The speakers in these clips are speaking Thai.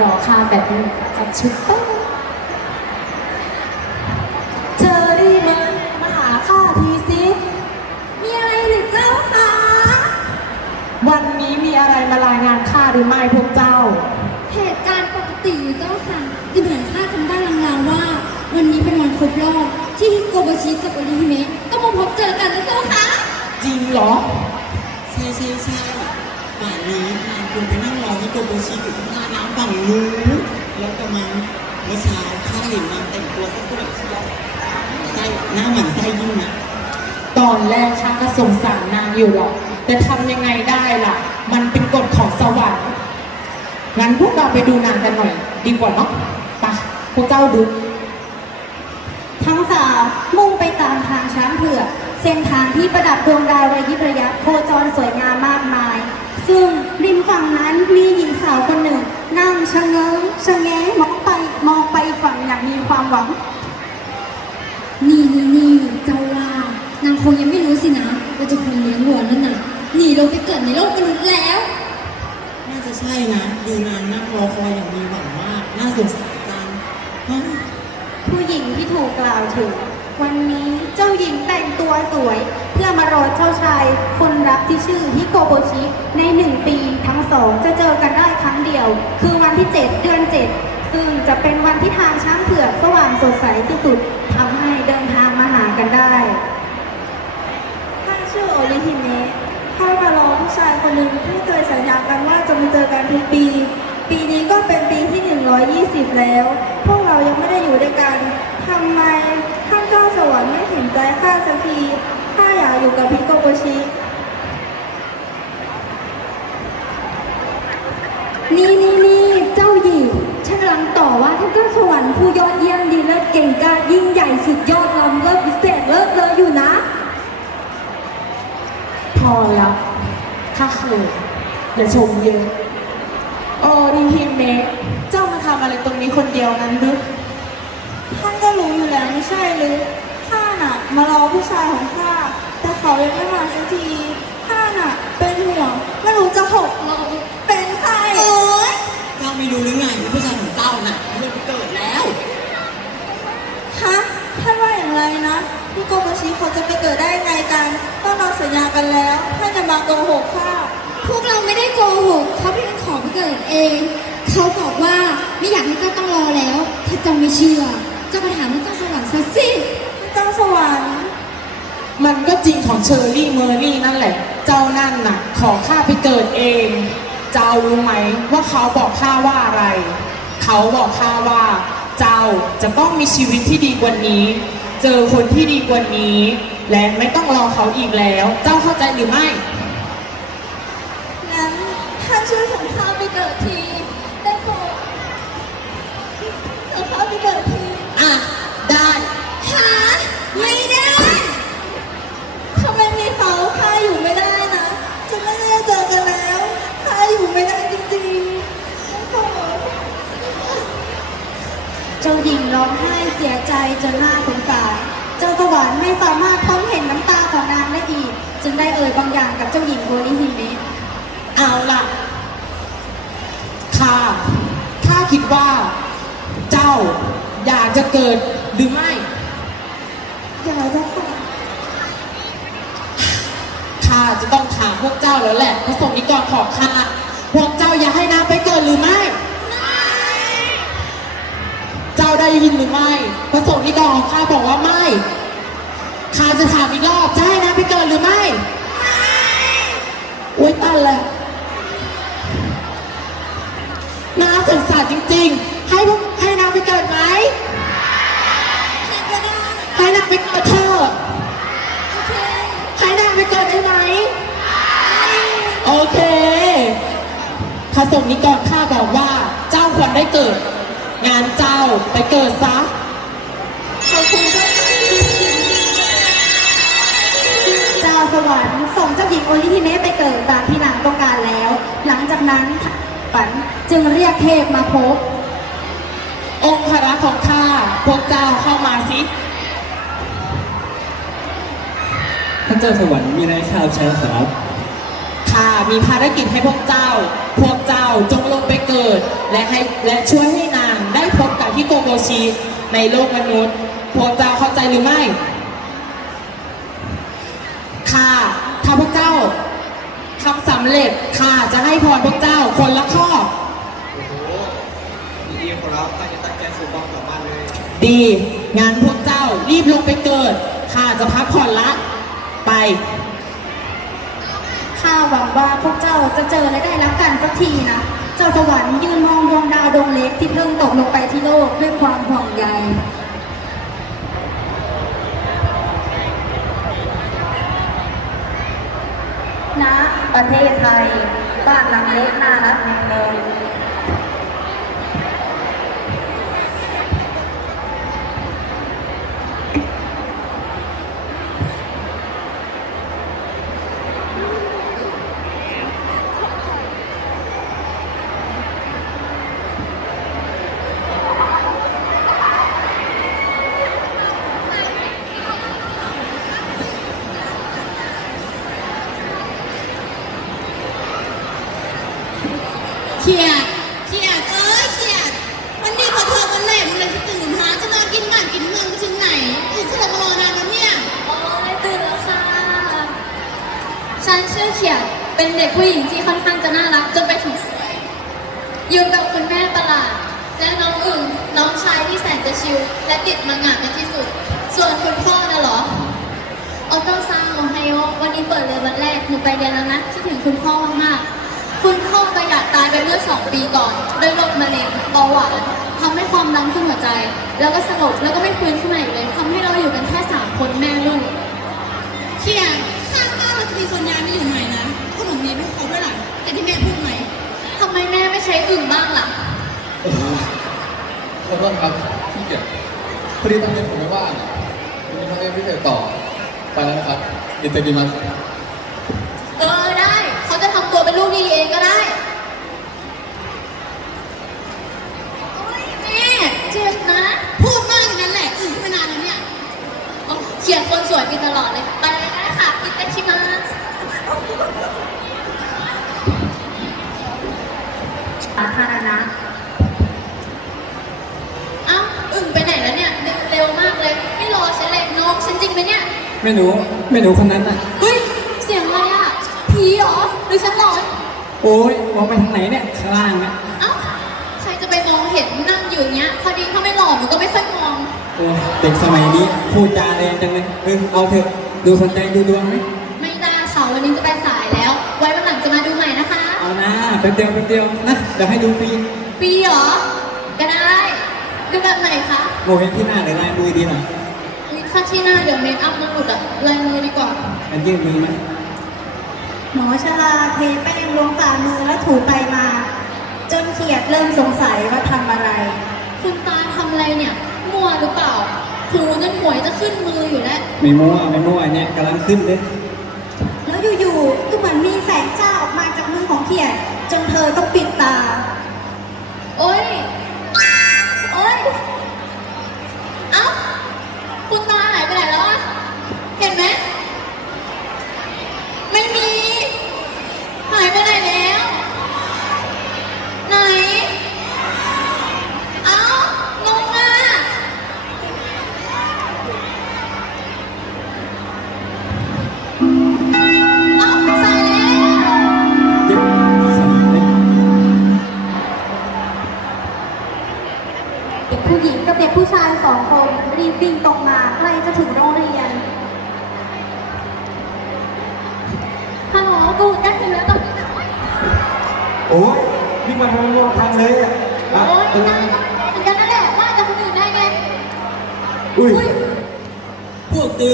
รอข้าแบบนี้จัดชุดแป๊บนึงเธอได้มามาหาข้าทีสิมีอะไรหรือเจ้าคะวันนี้มีอะไรมารายงานข้าหรือไม่พวกเจ้า เหตุการณ์ปกติอยู่เจ้าค่ะดิเหมือนข้าจำได้ลางๆว่า วันนี้เป็นวันครบรอบที่โกโบชิกับโอริฮิเมะก็มาพบเจอกันแล้วเจ้าค่ะจริงเหรอ ใช่ใช่ใช่ป่านนี้นางคุณไปนั่ง รอที่โกบชิอยู่ที่ท่าน้ำฝั่งนู้นแล้วก็มันเมื่อเช้าข้าเห็นนาแต่งตัวซะสวยเชียวใช่หน้าหมันไส้ยิ่งนะตอนแรกข้าก็สงสารนางอยู่หรอก แต่ทำยังไงได้ล่ะ มันเป็นกฎของสวรรค์งั้นพวกเราไปดูนางกันหน่อย ดีกว่าเนาะไปพวกเจ้าดู ทั้งสามมุ่งไปตามทางช้างเผือกเส้นทางที่ประดับดวงดาวระยิบระยับโคจรสวยงามมากมาย ซึ่งริมฝั่งนั้นมีหญิงสาวคนหนึ่ง นั่งชะเง้งชะแงะมองไปมองไปอีกฝั่งอย่างมีความหวัง นี่นี่นี่เจ้าว่านางคงยังไม่รู้สินะว่าเจะคงเลี้ยงวัวนั่นน่ะหนีลงไปเกิดในโลกมนุษย์แล้ว น่าจะใช่นะ ดูนางนั่งรอคอยอย่างมีหวังมาก น่าสงสารจังเฮ้ยผู้หญิงที่ถูกกล่าวถึง วันนี้เจ้าหญิงแต่งตัวสวย เพื่อมารอเจ้าชายคนรักที่ชื่อฮิโกโบชิ ในหนึ่งปีทั้งสองจะเจอกันได้ครั้งเดียว คือวันที่ 7 เดือน 7 ซึ่งจะเป็นวันที่ทางช้างเผือกสว่างสดใสที่สุดทำให้เดินทางมาหากันได้ข้าชื่อโอริฮิเมะข้ามารอผู้ชายคนหนึ่งที่เคยสัญญากันว่าจะมาเจอกันทุกปี ปีนี้ก็เป็นปีที่ 120 แล้ว พวกเรายังไม่ได้อยู่ด้วยกันทำไมท่านเจ้าสวรรค์ไม่เห็นใจข้าสักที ข้าอยากอยู่กับพิโกโบชิ นี่นี่นี่เจ้าหญิงฉันกำลังต่อว่าท่านเจ้าสวรรค์ผู้ยอดเยี่ยมดี เลิศเก่งกาจยิ่งใหญ่สุดยอดล้ำเลิศพิเศษเลิศเลยอยู่นะ พอแล้วข้าเขินอย่าชมเยอะโอริฮิเมะเจ้ามาทำอะไรตรงนี้คนเดียวนั้นหรือท่านก็รู้อยู่แล้วไม่ใช่หรือข้าน่ะ มารอผู้ชายของข้าแต่เขายังไม่มาสักทีข้าน่ะ เป็นห่วงไม่รู้จะหกล้มเป็นใครโอ๊ยเจ้าไม่รู้หรือไงว่าผู้ชายของเจ้าน่ะเลือกไปเกิดแล้ว ฮะท่านว่าอย่างไรนะพี่โกโบชิเขาจะไปเกิดได้ยังไงกันก็เราสัญญากันแล้วท่านจะมาโกหกข้าพวกเราไม่ได้โกหกเขาเพียงขอไปเกิดเอง เขาบอกว่าไม่อยากให้เจ้าต้องรอแล้วถ้าเจ้าไม่เชื่อเจ้าไปถามท่านเจ้าสวรรค์ซะสิเจ้าสวรรค์มันก็จริงของเชอรี่เมอร์รี่นั่นแหละ เจ้านั่นน่ะ ขอข้าไปเกิดเองเจ้ารู้ไหมว่าเขาบอกข้าว่าอะไร เขาบอกข้าว่า เจ้าจะต้องมีชีวิตที่ดีกว่านี้ เจอคนที่ดีกว่านี้ และไม่ต้องรอเขาอีกแล้ว เจ้าเข้าใจหรือไม่งั้นท่านช่วยส่งข้าไปเกิดทีได้โปรดส่งข้าไปเกิดทีอะได้หาไม่ได้ เจ้าหญิงร้องไห้เสียใจจนหน้าสงสารเจ้าสวรรค์ไม่สามารถท้องเห็นน้ำตาของนางได้อีก จึงได้เอ่ยบางอย่างกับเจ้าหญิงโอริฮิเมะเอาล่ะข้าข้าคิดว่า เจ้าอยากจะเกิดหรือไม่อยากจะฝากข้าจะต้องถามพวกเจ้าแล้วแหละพระสงฆ์นิกรของข้าพวกเจ้าอยากให้นางไปเกิดหรือไม่ เจ้า ได้ยินหรือไม่พระสงฆ์นิกรของข้าบอกว่าไม่ข้าจะถามอีกรอบจะให้นางไปเกิดหรือไม่ไม่อุ้ยตันเลยน่าสงสารจริง ๆ ให้พวกให้นางไปเกิดไหมให้นางไปเกิดเถอะให้นางไปเกิดได้ไหม โอเคพระสงฆ์นิกรข้าบอกว่าเจ้าควรได้เกิด งานเจ้าไปเกิดซะขอบคุณเจ้าค่ะเจ้าสวรรค์ส่งเจ้าหญิงโอริฮิเมะไปเกิดตามที่นางต้องการแล้ว หลังจากนั้นฝันจึงเรียกเทพมาพบ องค์พระของข้าพวกเจ้าเข้ามาสิท่านเจ้าสวรรค์มีอะไรให้ข้ารับใช้ครับข้ามีภารกิจให้พวกเจ้า พวกเจ้าจงลงไปเกิเกิดและให้และช่วยให้ ในโลกมนุษย์พวกเจ้าเข้าใจหรือไม่ ค่ะ ถ้าพวกเจ้าทำสำเร็จค่ะจะให้พรพวกเจ้าคนละข้อ โอ้โหดีๆของเราตั้งใจตั้งใจสู่ความสามารถเลยดีงานพวกเจ้ารีบลงไปเกิดค่ะจะพักผ่อนละ ไป ข้าหวังว่าพวกเจ้าจะเจอและได้รับกันสักทีนะ เจ้าสวรรค์ยืนมองดวงดาวดวงเล็กที่เพิ่งตกลงไปที่โลกด้วยความห่วงใยณประเทศไทยบ้านหลังเล็กน่ารักแห่งหนึ่ง เขียดเขียดเอ้ยเขียด วันนี้พอเธอวันไหนมึงเลยจะตื่นหาจะนอนกินบ้านกินเมืองไปถึงไหนตื่นจะลงมารอนานแล้วเนี่ย โอ้ยตื่นแล้วค่ะ ฉันชื่อ เป็นเด็กผู้หญิงที่ค่อนข้างจะน่ารักจนไปถึงอยู่กับคุณแม่ประหลาด และน้องอึ่งน้องชายที่แสนจะชิว และติดมังงะเป็นที่สุด ส่วนคุณพ่อน่ะเหรอโอโตซังโอไฮโอวันนี้เปิดเรียวันแรกหนูไปเรียนแล้วนะคิดถึงคุณพ่อมากๆคุณพ่อประหยัดตายไปเมื่อสองปีก่อนด้วยโรคมะเร็งเบาหวานทำให้ความดันขึ้นหัวใจ แล้วก็สลบแล้วก็ไม่ฟื้นขึ้นมาอีกเลยทำให้เราอยู่กันแค่สามคนแม่ลูกเขียดข้างบ้านเราจะมีคนย้ายมาอยู่ใหม่นะขนมนี้ไม่เขาด้วยหรอแต่ที่แม่พูดไหม ทำไมแม่ไม่ใช้อึ่งบ้างล่ะ ขอโทษครับที่เกียจ พอดีตอนนี้ผมไม่ว่างวันนี้ต้องเรียนพิเศษต่อ ไปแล้วนะครับอิตาลีมัสเออได้ เขาจะทำตัวเป็นลูกดีเองก็ได้โอ้ยแม่เจ็บนะ พูดมากอย่างนั้นแหละอึมานานแล้วเนี่ยโอ้เขียนคนสวยกินตลอดเลย ไปเลยนะค่ะอิตาคิมัสสาธารณะ เอ้าอึ่งไปไหนแล้วเนี่ยเดินเร็วมากเลย ไม่รอฉันเลยน้องฉันจริงไหมเนี่ย แม่หนูแม่หนูคนนั้นน่ะ เฮ้ย เสียงอะไรอะ ผีเหรอ หรือฉันหลอน โอ้ยมองไปทางไหนเนี่ยข้างล่างนะเอ้า ใครจะไปมองเห็นนั่งอยู่อย่างเงี้ย พอดีถ้าไม่หลอนหนูก็ไม่ค่อยมอง โอ้ยเด็กสมัยนี้พูดจาแรงจังเลยเออเอาเถอะดูสนใจดูดวงไหมไม่ได้ค่ะวันนี้จะไปสายแล้ว ไว้วันหลังจะมาดูใหม่นะคะเอานะแป๊บเดียวแป๊บเดียวนะเดี๋ยวให้ดูฟรีฟรีเหรอ ก็ได้ ดูแบบไหนคะโมเห็นที่หน้าหรือลายมือดีหน่อยอุ๊ย ถ้าที่หน้าเดี๋ยวเมคอัพมันหลุดอะลายมือดีกว่าอันยื่นมือไหมหมอชลาเทแป้งลงฝ่ามือแล้วถูไปมา จนเขียดเริ่มสงสัยว่าทำอะไร คุณตาทำอะไรเนี่ย มั่วหรือเปล่าถูจนหวยจะขึ้นมืออยู่แล้ว ไม่มั่วไม่มั่วเนี่ยกำลังขึ้นเลยแล้วอยู่ๆก็เหมือนมีแสงจ้าออกมาจากมือของเขียด จนเธอต้องปิดตา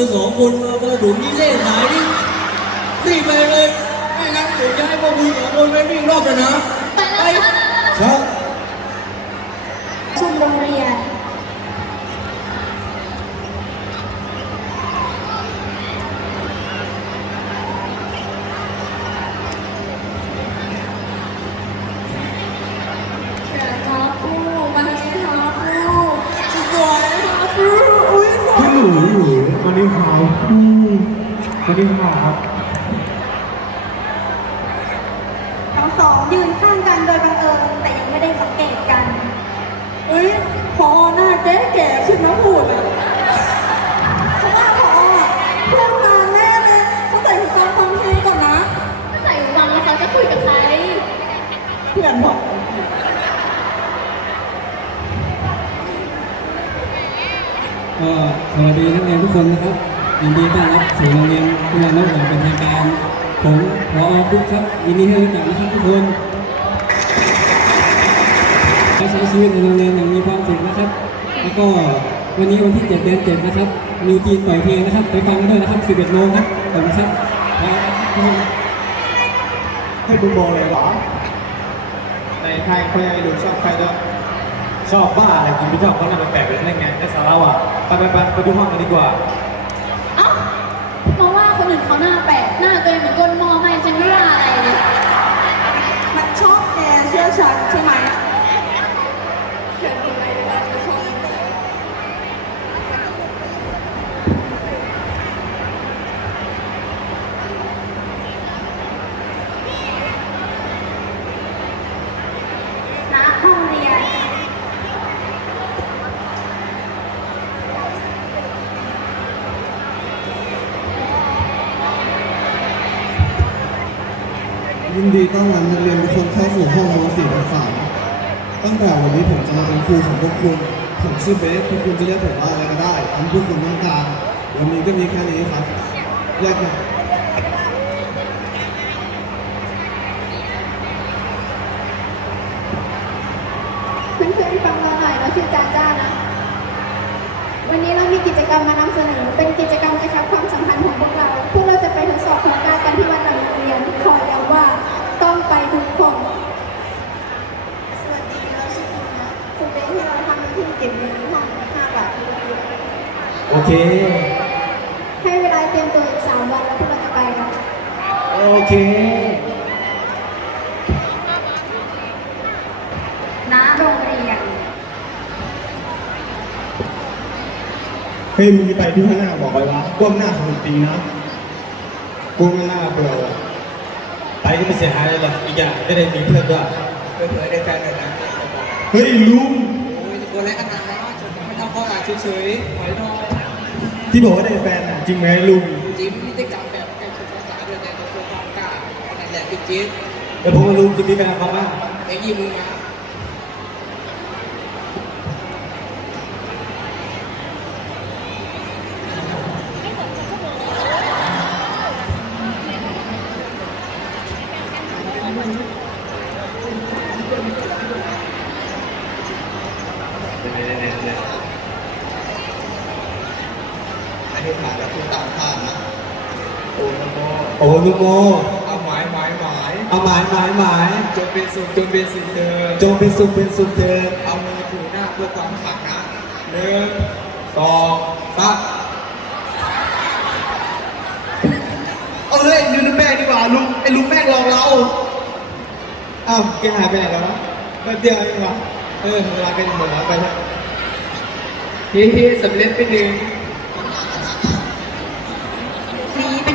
อสองคนมามาถึงนี่เล่นหายดิรีบไปเลย ไม่งั้นเดี๋ยวจะให้พวกมึงสองคนไปวิ่งรอบสนามไปแล้วค่ะครับ ชุมโรงเรียน พี่หนูหนูวันนี้เขาคู่วันนี้เขาครับ ทั้งสองยืนข้างกันโดยบังเอิญแต่ยังไม่ นะพูดอะฉันว่าพออะพูดนานแน่เลยเขาใส่หูฟังฟังเพลงก่อนนะถ้าใส่หูฟังแล้วเขาจะคุยกับใครเพื่อนบอกก็สวัสดีนักเรียนทุกคนนะครับยินดีต้อนรับสู่โรงเรียนกุลาน้องอย่างเป็นทางการผมพอปุ๊กครับยินดีให้รู้จักนะครับทุกคนก็ใช้ชีวิตในโรงเรียนอย่างมีความสุขนะครับ แล้วก็วันนี้วันที่7เดือน7นะครับนิวจีนปล่อยเพลงนะครับ ไปฟังกันด้วยนะครับ11โมงครับขอบคุณครับครับให้คุณบอกเลยเหรอ ในใครเขายังดูชอบใครด้วยชอบบ้าอะไรกินไม่ชอบเขาหน้าแปลกๆแบบนั้นไงได้สาระว่ะไปไปไปไปดูห้องกันดีกว่า ยินดีต้อนรับนักเรียนทุกคนเข้าสู่ห้องม .4 ทับสามตั้งแต่วันนี้ผมจะมาเป็นครูของพวกคุณ ผมชื่อเบสพวกคุณจะเรียกผมว่าอะไรก็ได้ทำพวกคุณต้องการวันนี้ก็มีแค่นี้ครับแยกกันเพื่อนๆฟังเราหน่อยเราชื่อจาจ้านะ วันนี้เรามีกิจกรรมมานำเสนอ เป็นกิจกรรมกระชับความ โอเค ให้เวลาเตรียมตัวอีก3วันแล้วพวกเราจะไปกันโอเค ณโรงเรียน เฮ้ยมึงไปที่ข้างหน้าบอกไปว่าก้มหน้าของดนตรีนะก้มหน้าเปล่าไปก็ไม่เสียหายเลยหรอกอีกอย่างก็ได้มีเพื่อนด้วยเผยๆได้แฟนหน่อยนะเฮ้ยลุง โอ้ยตัวแรกขนาดนั้นไม่ทำข้ออ่าเฉยๆหอยทอ ที่บอกว่าได้แฟนอะจริงไหมลุงจิ้มนิติกรรมแบบแกชมภาษาด้วยแต่ตัวโชว์ความกล้านั่นแหละพี่จิ๊บเดี๋ยวผมกับลุงจะมีแฟนกับเขาบ้างเอ็งยี่มือมา อันนี้ผ่านแล้วคุณตามผ่านนะโอ้โห โอ้ ลุงโม เอาหมายหมายหมายเอาหมายหมายหมายจงเป็นสุขจงเป็นสุขเธอจงเป็นสุขเป็นสุขเถิดเอามือถูหน้าเพื่อความขลังนะหนึ่งสองสามเอาเลยดูนแม่ดีกว่าลุงไอ้ลุงแม่งหลอกเราอ้าวแกหายไปไหนแล้ววะแป๊บเดียวเองวะเออเวลาเป็นหมดแล้วไปเถอะเฮ้ยสำเร็จไปหนึ่ง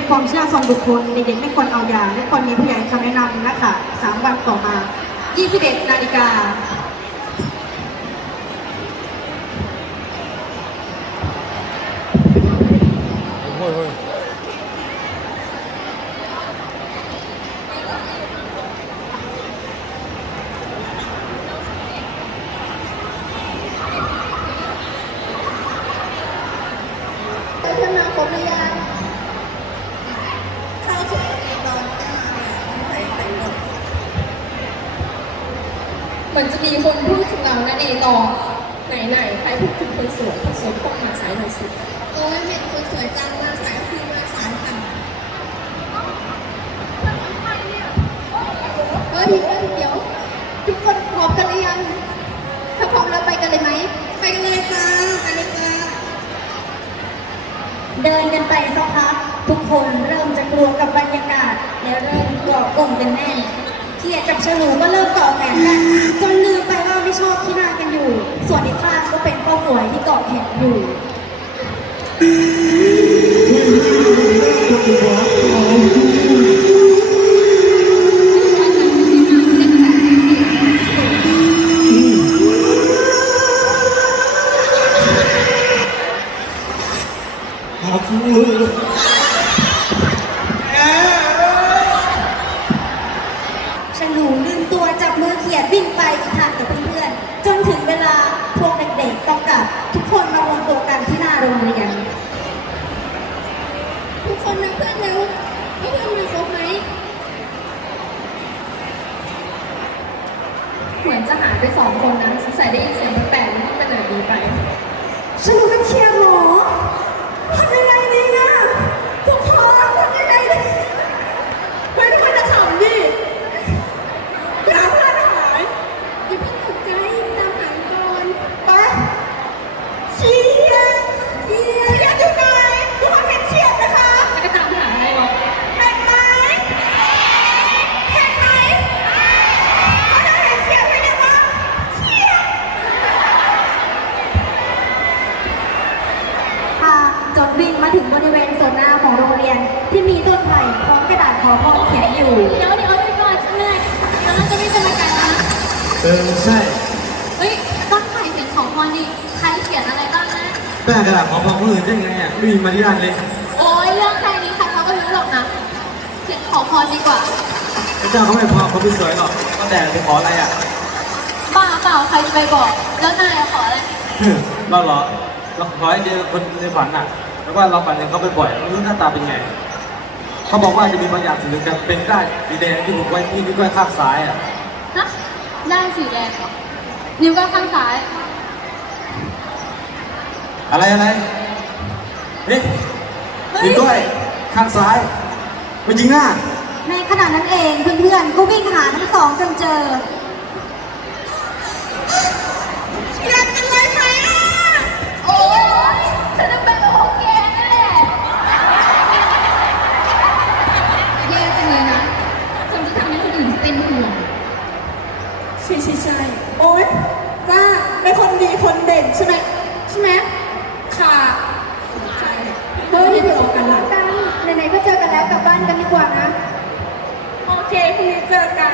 ความเชื่อส่วนบุคคลเด็กๆไม่ควรเอาอย่างไม่ควรมีผู้ใหญ่คำแนะนำนะคะสามวันต่อมา 21 นาฬิกาเกันแน่เที่ยกับชะลูก็เริ่มเกาะแขนกันจนลืมไปว่าไม่ชอบที่หน้ากันอยู่ ส่วนอีกข้างก็เป็นข้อหวยที่เกาะแขนอยู่好服。 วิ่งไปอีกทางกับเพื่อนจนถึงเวลาพวกเด็กๆต้องกลับ ทุกคนมารวมตัวกันที่หน้าโรงเรียน ทุกคนนะเพื่อนแล้วเพื่อนมาครบไหมเหมือนจะหายไปสองคนนะสงสัยได้ยินเสียงแปลกๆนี่เก็เดินดีไปฉันรู้ว่าเชียร์ แม่กระดาษของพ่อคนอื่นได้ไงอะไม่มีมารยาทเลยโอ้ยเรื่องแค่นี้ใครเขาก็รู้หรอกนะเขียนขอพรดีกว่าพระเจ้าเขาไม่พอเขาไม่สวยหรอกก็แต่ไปขออะไรอะบ้าเปล่าใครจะไปบอก แล้วนายอะขออะไรเราเหรอเราขอให้เจอคนในฝันอะแล้วว่าเราฝันเห็นเขาบ่อยๆไม่รู้หน้าตาเป็นไง เขาบอกว่าจะมีบางอย่างสิ่งหนึ่งจะเป็นได้สีแดงที่ผมไว้ที่นิ้วก้อยข้างซ้ายอะนะได้สีแดงเหรอนิ้วก้อยข้างซ้าย อะไรอะไรเฮ้ยนิ้วก้อยข้างซ้ายไม่จริงอะในขณะนั้นเองเพื่อนๆก็วิ่งหาทั้งสองจนเจอานกันดีกว่านะ โอเคพรุ่งนี้เจอกัน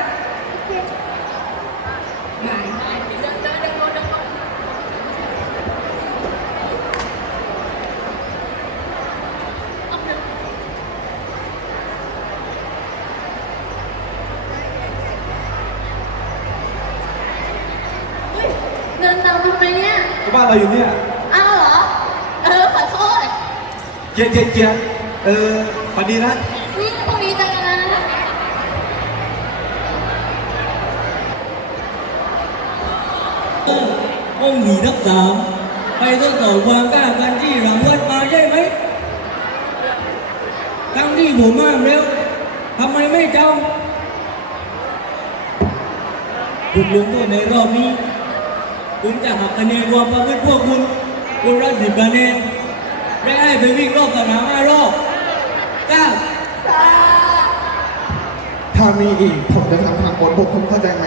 เดินตามทำไมเนี่ยบ้านเราอยู่เนี่ย อ้าวเหรอ เออขอโทษเกียร์เกียร์เกียร์เออพอดีนะ นี่พรุ่งนี้เจอกันนะ ห้องหนีนัก สามไปทดสอบความกล้ากันที่หลังวัดมาใช่ไหมทั้งที่ผมมาแล้วทำไมไม่จำถูกลงโทษในรอบนี้ผมจะหักคะแนนรวมประพฤติพวกคุณคนละสิบคะแนนและให้ไปวิ่งรอบสนามห้ารอบเก้าถ้ามีอีก ผมจะทำทางบนพวกคุณเข้าใจไหม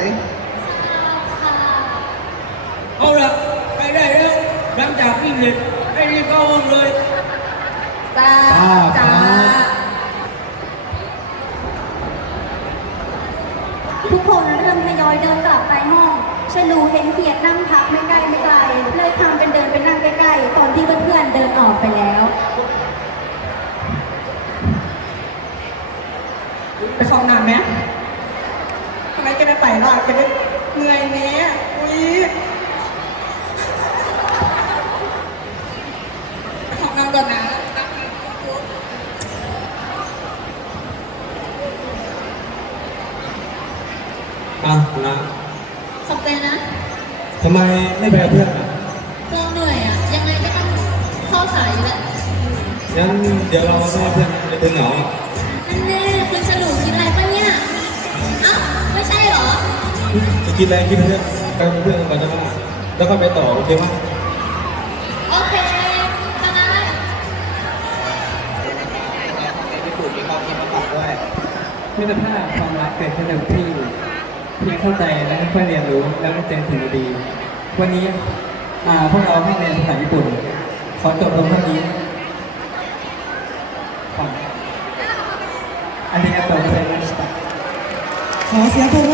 เอาละไปได้แล้วหลัง จากวิ่งเสร็จให้รีบเข้าห้องเลยจ้าจ้าทุกคนเริ่มทยอยเดินกลับไปห้องฉลูเห็นเขียดนั่งพักไม่ใกล้ไม่ไกลเลยทำเป็นเดินไปนั่งใกล้ๆตอนที่เพื่อนๆเดินออกไปแล้วไปเข้าห้องน้ำไหมทำไมแกไม่ไปล่ะแกไม่เหนื่อยเนี้ยอุ้ยไปเข้าห้องน้ำก่อนนะ อะนะ ขอบใจนะ ทำไมไม่ไปกับเพื่อนอะเราเหนื่อยอะ ยังไงก็ต้องเข้าสายอยู่แหละงั้นเดี๋ยวเราไม่ให้เพื่อนในเพื่อนเหงาอะนั่นแน่คุณฉลูคิดอะไรปะเนี่ยเอ้าไม่ใช่เหรอ จะกินอะไรกินเพื่อนไปกับเพื่อนก่อนจะมาแล้วก็ไปต่อโอเคไหมโอเคจะนะมิตรภาพความรักเกิดขึ้นในที่เพียงเข้าใจและค่อยๆเรียนรู้แล้วก็เจอสิ่งดีๆ วันนี้อ่าพวกเราให้เรียนภาษาญี่ปุ่น ขอจบลงเท่านี้ครับอันนี้ก็จบไปแล้วขอเสียงปรบ